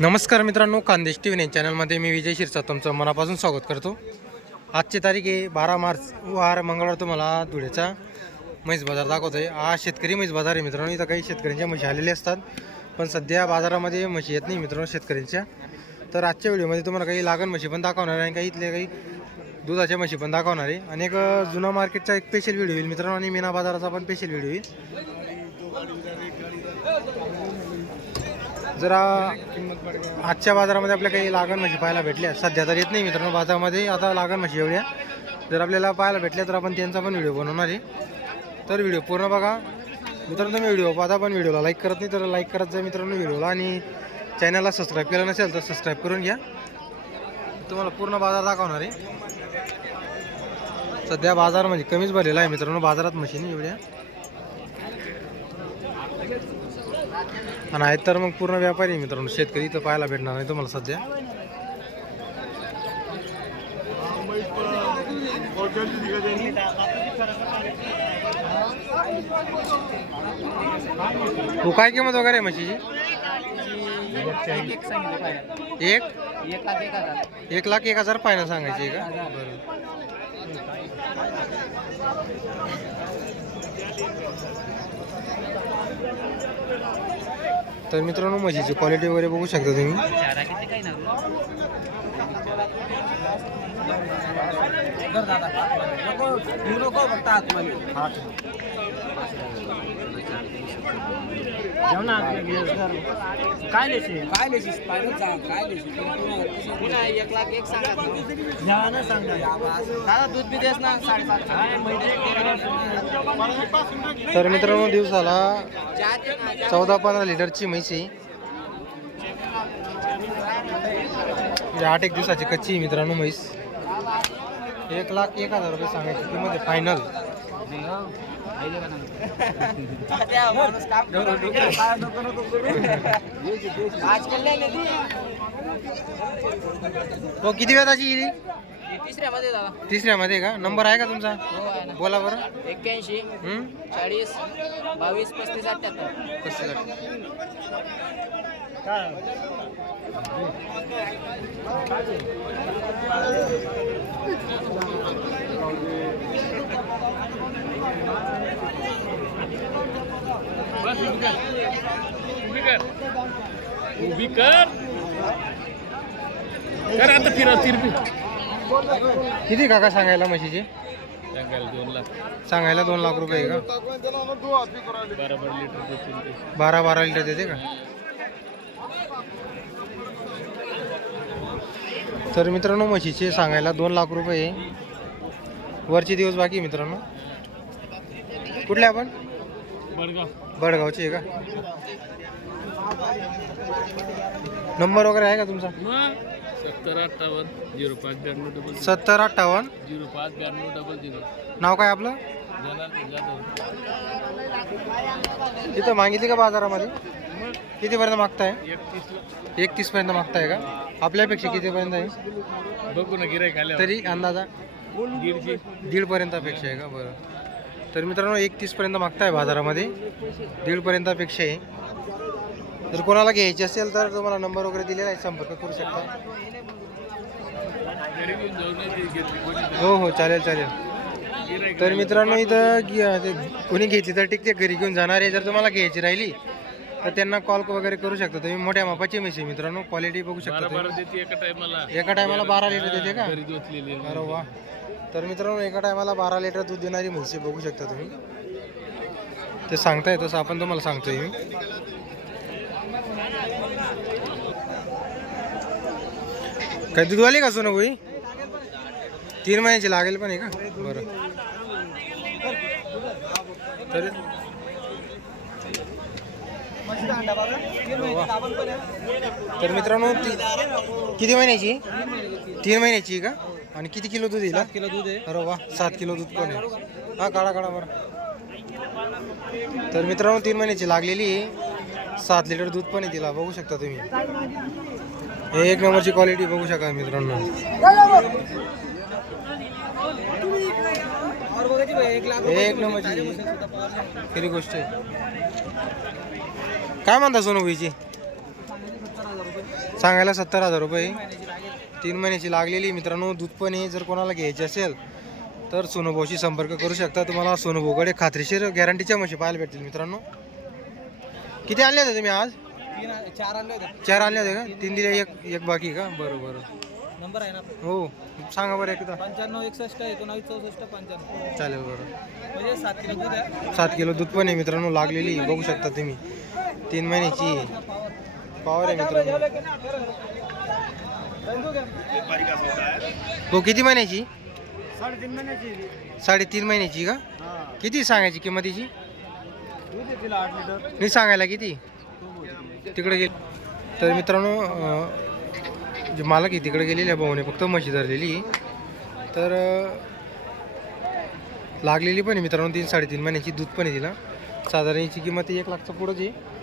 नमस्कार मित्रांनो Khandesh T V चॅनलमध्ये मी विजय शिरसा तुमचं मनापासून स्वागत करतो. आजची तारीख आहे बारा मार्च वार मंगळवार तुम्हाला धुळ्याचा म्हैस बाजार दाखवतो आहे हा शेतकरी म्हैस बाजार आहे मित्रांनो इथं काही शेतकऱ्यांच्या म्हशी आलेल्या असतात. पण सध्या बाजारामध्ये म्हशी येत नाही मित्रांनो शेतकऱ्यांच्या. तर आजच्या व्हिडिओमध्ये तुम्हाला काही लागण म्हशी पण दाखवणार आहे आणि काही इथले काही दुधाच्या म्हशी पण दाखवणार आहे. आणि एक जुना मार्केटचा एक स्पेशल व्हिडिओ येईल मित्रांनो आणि मीना बाजाराचा पण स्पेशल व्हिडिओ येईल. जरा आजच्या बाजारामध्ये आपल्या काही लागण म्हशी पाहायला भेटल्या. सध्या तर येत नाही मित्रांनो बाजारामध्ये. आता लागण म्हशी एवढ्या. जर आपल्याला पाहायला भेटल्या तर आपण त्यांचा पण व्हिडिओ बनवणार आहे. तर व्हिडिओ पूर्ण बघा. मित्रांनो तुम्ही व्हिडिओ पाहता पण व्हिडिओला लाईक करत नाही तर लाईक करत जा मित्रांनो व्हिडिओला. आणि चॅनलला सबस्क्राईब केलं नसेल तर सबस्क्राईब करून घ्या. तुम्हाला पूर्ण बाजार दाखवणार आहे. सध्या बाजार म्हणजे कमीच भरलेला आहे मित्रांनो. बाजारात मशीन एवढ्या. आणि आहेत तर मग पूर्ण व्यापारी आहे मित्रांनो. शेतकरी इथं पाहायला भेटणार नाही तुम्हाला सध्या. तू काय किंमत वगैरे आहे म्हशीची? एक? एक लाख एक हजार पाहिजे सांगायची आहे का? बरं तर मित्रांनो म्हशीची क्वालिटी वगैरे बघू शकता तुम्ही. काय लेशी काय लेशी फायनल सांग काय लेशी एक लाख एक सांगा ना सांगा दादा दूध बी देस ना साडेसात तर मित्रांनो दिवसाला चौदा पंधरा लिटरची म्हैस आहे म्हणजे आठ एक दिवसाची कच्ची मित्रांनो म्हैस. एक लाख एक हजार रुपये सांगायची किंमत आहे फायनल हो किती वेळाची गेली? तिसऱ्या मध्ये दादा. तिसऱ्यामध्ये का? नंबर आहे का तुमचा? हो आहे ना. बोला बरं. एक्क्याऐंशी हं? चाळीस बावीस पस्तीस अठ्ठ्याहत्तर कसं झालं? उभी कर. कर आता फिरा तिरपी किती काका सांगायला म्हशीचे? सांगायला दोन लाख. सांगायला दोन लाख रुपये का? बरोबर लिटर बारा बारा लिटर देते का? तर मित्रांनो म्हशीचे सांगायला दोन लाख रुपये. वरचे दिवस बाकी मित्रांनो. कुठले आपण? बडगाव. बडगावचे आहे का? नंबर वगैरे आहे का तुमचा? सत्तर अठ्ठावन्न झिरो पाच ब्याण्णव डबल सत्तर अठ्ठावन्न. झिरो पाच ब्याण्णव डबल झिरो. नाव काय आपलं? इथं मागितली का बाजारामध्ये? कितीपर्यंत मागताय? एकतीसला एकतीस पर्यंत मागताय का? आपल्यापेक्षा कितीपर्यंत आहे? बघू ना आल्यावर. तरी अंदाजा? दीडशे. दीडपर्यंत अपेक्षा आहे का? बरं. तर मित्रांनो एकतीसपर्यंत मागताय बाजारामध्ये. दीडपर्यंत अपेक्षा आहे. जर कोणाला घ्यायची असेल तर तुम्हाला नंबर वगैरे दिलेला आहे संपर्क करू शकता. हो हो चालेल चालेल. तर मित्रांनो इथं कोणी घेतली तर ठीक ते घरी घेऊन जाणार आहे जर तुम्हाला घ्यायची राहिली तर त्यांना कॉल वगैरे करू शकता. तुम्ही मोठ्या मापाची म्हशी आहे मित्रांनो. क्वालिटी बघू शकता तुम्ही. देते एका टायमाला एका टायमाला बारा लिटर देते का? घरी जोतलेली अरे वा. तर मित्रांनो एका टायमाला बारा लिटर दूध देणारी म्हशी बघू शकता तुम्ही. ते सांगताय तसं आपण तुम्हाला सांगतोय. मी काय दूधवाली का सोनं भाई? तीन महिन्याची लागेल पण आहे का? बरं. तर तर मित्रांनो ती किती महिन्याची? तीन महिन्याची का? आणि किती किलो दूध येईल? किलो दूध आहे. अरे वा सात किलो दूध पण आहे? हा काढा काढा बरं. तर मित्रांनो तीन महिन्याची लागलेली सात लिटर दूध पण आहे तिला बघू शकता तुम्ही. एक नंबरची क्वालिटी बघू शका मित्रांनो. एक नंबरची खरी गोष्ट आहे. काय म्हणता सोनू भाईची सांगायला सत्तर हजार रुपये. तीन महिन्याची लागलेली मित्रांनो दूध पण जर कोणाला घ्यायची असेल तर सोनूभाऊशी संपर्क करू शकता. तुम्हाला सोनूभाऊकडे खात्रीशीर गॅरंटीच्या म्हशी पाहायला भेटतील मित्रांनो. किती आणले होते तुम्ही आज? चार आणले होते. चार आणले होते का? तीन दिले एक एक बाकी का? बरं बरं. नंबर आहे ना. हो सांगा बरं एकदा. पंच्याण्णव एकसष्ट एकोणावीस चौसष्ट पंच्याण्णव. चालेल बरं. म्हणजे सात किलो दूध सात किलो दूध पण आहे मित्रांनो लागलेली बघू शकता तुम्ही. तीन महिन्याची. पावर आहे मित्रांनो. हो किती महिन्याची? साडेतीन महिन्याची साडेतीन महिन्याची का? किती सांगायची किंमतीची मी सांगायला किती? तिकडे गेले. तर मित्रांनो जे मालक आहे तिकडे गेलेले आहे भाऊने फक्त म्हशी धरलेली तर लागलेली पण आहे मित्रांनो तीन साडेतीन महिन्याची दूध पण आहे तिला. साधारण याची किंमत एक लाखच्या पुढंच आहे.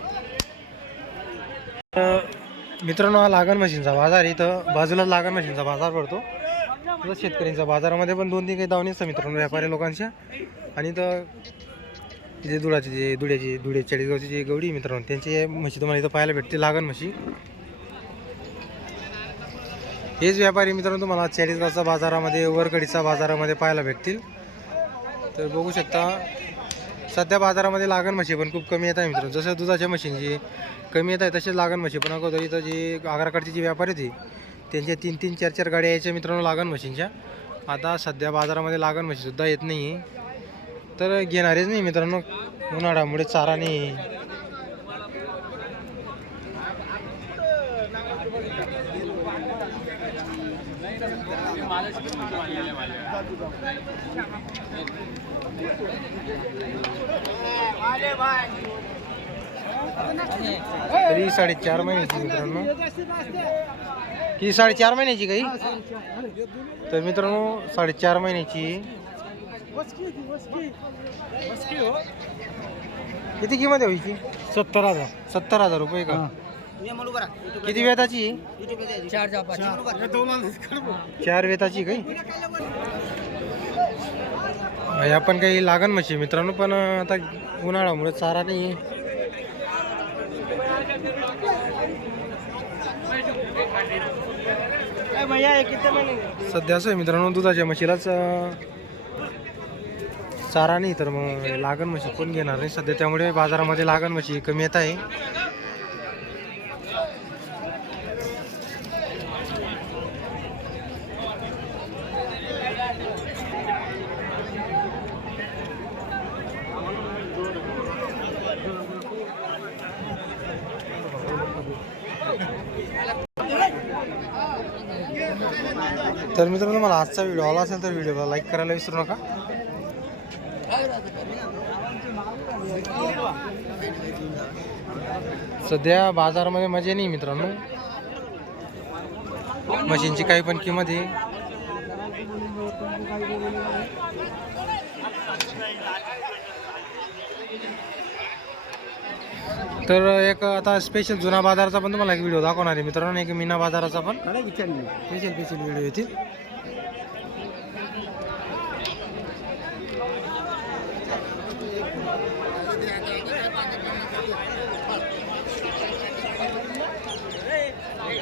मित्रांनो हा लागण मशीनचा बाजार इथं बाजूलाच लागण मशीनचा बाजार पडतो. तसंच शेतकऱ्यांचा बाजारामध्ये पण दोन तीन काही दावणी असतात मित्रांनो व्यापारी लोकांच्या. आणि इथं जे दुधाचे जे दुड्याचे दुडे चाळीसगावची जे गवडी मित्रांनो त्यांची म्हशी तुम्हाला इथं पाहायला भेटते लागण म्हशी. हेच व्यापारी मित्रांनो तुम्हाला चाळीसगावचा बाजारामध्ये वरकडीचा बाजारामध्ये पाहायला भेटतील. तर बघू शकता सध्या बाजारामध्ये लागण म्हशी पण खूप कमी येत आहे मित्रांनो. जसं दुधाच्या म्हशींची कमी येत आहे तसेच लागण म्हशी. पण अगोदर इथं जी आग्राकडची जी व्यापारी होती त्यांच्या तीन तीन चार चार गाड्या यायच्या मित्रांनो लागण म्हशींच्या. आता सध्या बाजारामध्ये लागण म्हशीसुद्धा येत नाही. तर घेणारेच नाही मित्रांनो. उन्हाळ्यामुळे चारा नाही. तरी साडेचार महिन्याची मित्रांनो. किती साडेचार महिन्याची काही तर मित्रांनो साडेचार महिन्याची. किती किंमत आहे व्हायची सत्तर हजार. सत्तर हजार रुपये का? किती वेताची चार चार वेताची काही? हे आपण काही लागण म्हशी. मित्रांनो पण आता उन्हाळ्यामुळे चारा नाही. ये सध्या असं आहे मित्रांनो दुधाच्या म्हशीलाच चारा नाही तर मग लागण म्हशी कोण घेणार नाही. सध्या त्यामुळे बाजारामध्ये लागण म्हशी कमी येत आहे. तर मित्रांनो मला आजचा व्हिडिओ आला असेल तर व्हिडिओला लाईक करायला विसरू नका. सध्या बाजारामध्ये मजा नाही मित्रांनो. मशीनची काही पण किंमत आहे. तर एक आता स्पेशल जुना बाजाराचा पण तुम्हाला एक व्हिडिओ दाखवणार आहे मित्रांनो. एक मीना बाजाराचा पण. स्पेशल स्पेशल व्हिडिओ येतील.